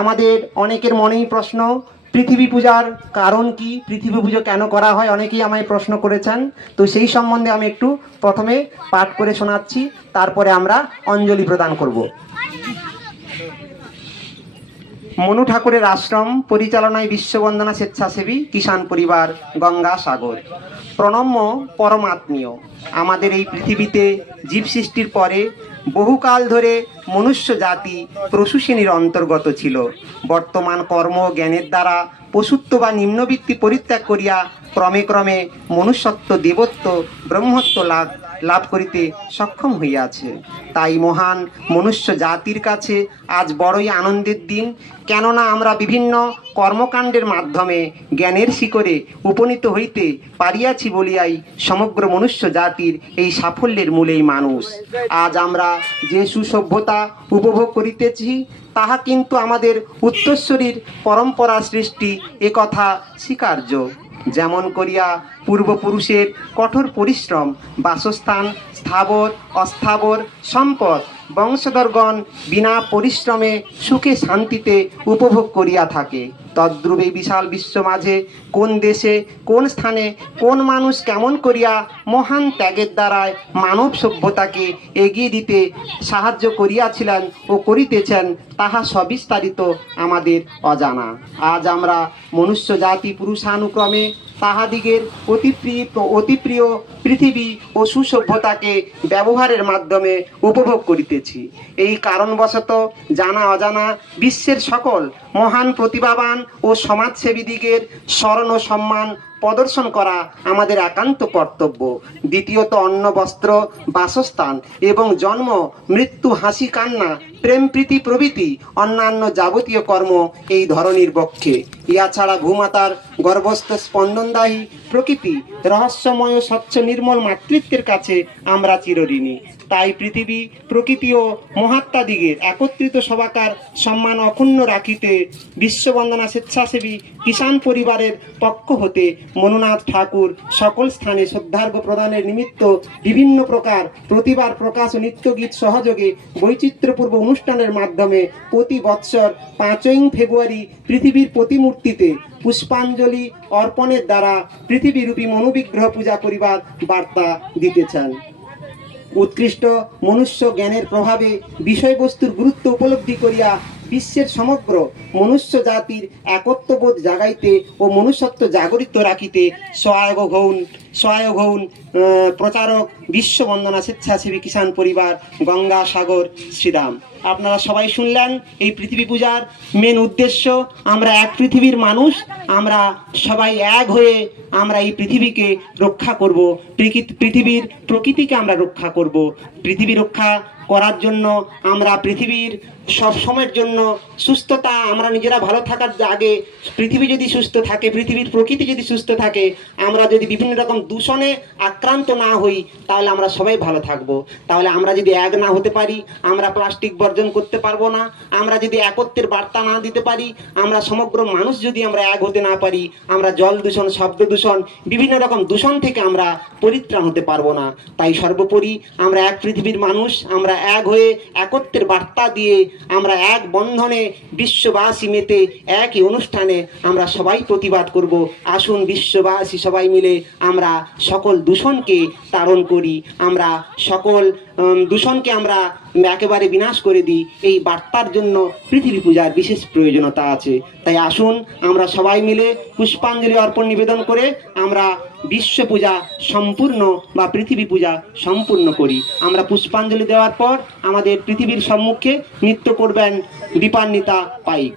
আমাদের অনেকের মনেই প্রশ্ন, পৃথিবী পূজার কারণ কি, পৃথিবী পুজো কেন করা হয়, অনেকেই আমায় প্রশ্ন করেছেন। তো সেই সম্বন্ধে আমি একটু প্রথমে পাঠ করে শোনাচ্ছি, তারপরে আমরা অঞ্জলি প্রদান করব। মনু ঠাকুরের আশ্রম পরিচালনায় বিশ্ববন্দনা স্বেচ্ছাসেবী কিষাণ পরিবার গঙ্গাসাগর। প্রণম্য পরমাত্মীয়, আমাদের এই পৃথিবীতে জীব সৃষ্টির পরে বহুকাল ধরে মনুষ্য জাতি পশু শ্রেণীর অন্তর্গত ছিল। বর্তমান কর্ম জ্ঞানের দ্বারা পশুত্ব বা নিম্নবৃত্তি পরিত্যাগ করিয়া ক্রমে ক্রমে মনুষ্যত্ব, দেবত্ব, ব্রহ্মত্ব লাভ করিতে সক্ষম হইয়াছে। তাই মহান মনুষ্য জাতির কাছে আজ বড়ই আনন্দের দিন। কেননা আমরা বিভিন্ন কর্মকাণ্ডের মাধ্যমে জ্ঞানের শিখরে উপনীত হইতে পারিয়াছি বলিয়াই সমগ্র মনুষ্য জাতির এই সাফল্যের মূলেই মানুষ। আজ আমরা যে সুসভ্যতা উপভোগ করিতেছি তাহা কিন্তু আমাদের উত্তরসূরির পরম্পরা সৃষ্টি, একথা স্বীকার্য। যেমন করিয়া পূর্বপুরুষের কঠোর পরিশ্রম বাসস্থান, স্থাবর অস্থাবর সম্পদ বংশধরগণ বিনা পরিশ্রমে সুখে শান্তিতে উপভোগ করিয়া থাকে, তদ্রূপ এই বিশাল বিশ্ব মাঝে কোন দেশে কোন স্থানে কোন মানুষ কেমন করিয়া মহান ত্যাগের দ্বারায় মানব সভ্যতাকে এগিয়ে দিতে সাহায্য করিয়াছিলেন ও করিতেছেন তাহা সবিস্তারিত আমাদের অজানা। আজ আমরা মনুষ্য জাতি পুরুষানুক্রমে তাহাদিগের অতি প্রিয় পৃথিবী ও সুসভ্যতাকে ব্যবহারের মাধ্যমে উপভোগ করিতেছি। এই কারণবশত জানা অজানা বিশ্বের সকল মহান প্রতিভাবান ও সমাজসেবীদিগের স্মরণ ও সম্মান প্রদর্শন করা আমাদের একান্ত কর্তব্য। দ্বিতীয়ত অন্ন বস্ত্র বাসস্থান এবং জন্ম মৃত্যু হাসি কান্না প্রেম প্রীতি প্রভৃতি অন্যান্য যাবতীয় কর্ম এই ধরনীর বক্ষে। ইয়া ছাড়া ভূমাতার গর্ভস্থ স্পন্দনদায়ী প্রকৃতি রহস্যময় স্বচ্ছ নির্মল মাতৃত্বের কাছে আমরা চিরঋণী। তাই পৃথিবী প্রকৃতি ও মহাত্মাদিগের একত্রিত সভাকার সম্মান অক্ষুণ্ণ রাখিতে বিশ্ববন্দনা স্বেচ্ছাসেবী কিষাণ পরিবারের পক্ষ হতে মনুনাথ ঠাকুর সকল স্থানে শ্রদ্ধার্ঘ্য প্রদানের নিমিত্ত বিভিন্ন প্রকার প্রতিভার প্রকাশ ও নৃত্যগীত সহযোগে বৈচিত্র্যপূর্ব অনুষ্ঠানের মাধ্যমে প্রতি বৎসর 5ই ফেব্রুয়ারি পৃথিবীর প্রতিমূর্তিতে পুষ্পাঞ্জলি অর্পণের দ্বারা পৃথিবীরূপী মনোবিগ্রহ পূজা করিবার বার্তা দিতেছেন। উৎকৃষ্ট মনুষ্য জ্ঞানের প্রভাবে বিষয়বস্তুর গুরুত্ব উপলব্ধি করিয়া বিশ্বের সমগ্র মনুষ্য জাতির একত্ববোধ জাগাইতে ও মনুষ্যত্ব জাগরিত রাখিতে সহায়ক হউন প্রচারক বিশ্ববন্দনা স্বেচ্ছাসেবী কিষাণ পরিবার গঙ্গাসাগর শ্রীরাম। আপনারা সবাই শুনলেন এই পৃথিবী পূজার মেন উদ্দেশ্য। আমরা এক পৃথিবীর মানুষ, আমরা সবাই এক হয়ে আমরা এই পৃথিবীকে রক্ষা করব, পৃথিবীর প্রকৃতিকে আমরা রক্ষা করব। পৃথিবী রক্ষা করার জন্য আমরা পৃথিবীর সব সময়ের জন্য সুস্থতা, আমরা নিজেরা ভালো থাকার আগে পৃথিবী যদি সুস্থ থাকে, পৃথিবীর প্রকৃতি যদি সুস্থ থাকে, আমরা যদি বিভিন্ন রকম দূষণে আক্রান্ত না হই তাহলে আমরা সবাই ভালো থাকবো। তাহলে আমরা যদি এক না হতে পারি আমরা প্লাস্টিক বর্জন করতে পারবো না। আমরা যদি একত্বের বার্তা না দিতে পারি, আমরা সমগ্র মানুষ যদি আমরা এক হতে না পারি, আমরা জল দূষণ, শব্দ দূষণ, বিভিন্ন রকম দূষণ থেকে আমরা পরিত্রাণ হতে পারবো না। তাই সর্বোপরি আমরা এক পৃথিবীর মানুষ, আমরা এক হয়ে একত্বের বার্তা দিয়ে আমরা এক বন্ধনে বিশ্ববাসী মেতে একই অনুষ্ঠানে আমরা সবাই প্রতিবাদ করব। আসুন বিশ্ববাসী সবাই মিলে আমরা সকল দূষণকে তাড়ন করি, আমরা সকল দূষণকে আমরা একেবারে বিনাশ করে দিই। এই বার্তার জন্য পৃথিবী পূজার বিশেষ প্রয়োজনীয়তা আছে। তাই আসুন আমরা সবাই মিলে পুষ্পাঞ্জলি অর্পণ নিবেদন করে আমরা বিশ্ব পূজা সম্পূর্ণ বা পৃথিবী পূজা সম্পূর্ণ করি। আমরা পুষ্পাঞ্জলি দেওয়ার পর আমাদের পৃথিবীর সম্মুখে নৃত্য করবেন দীপান্বিতা পাইক।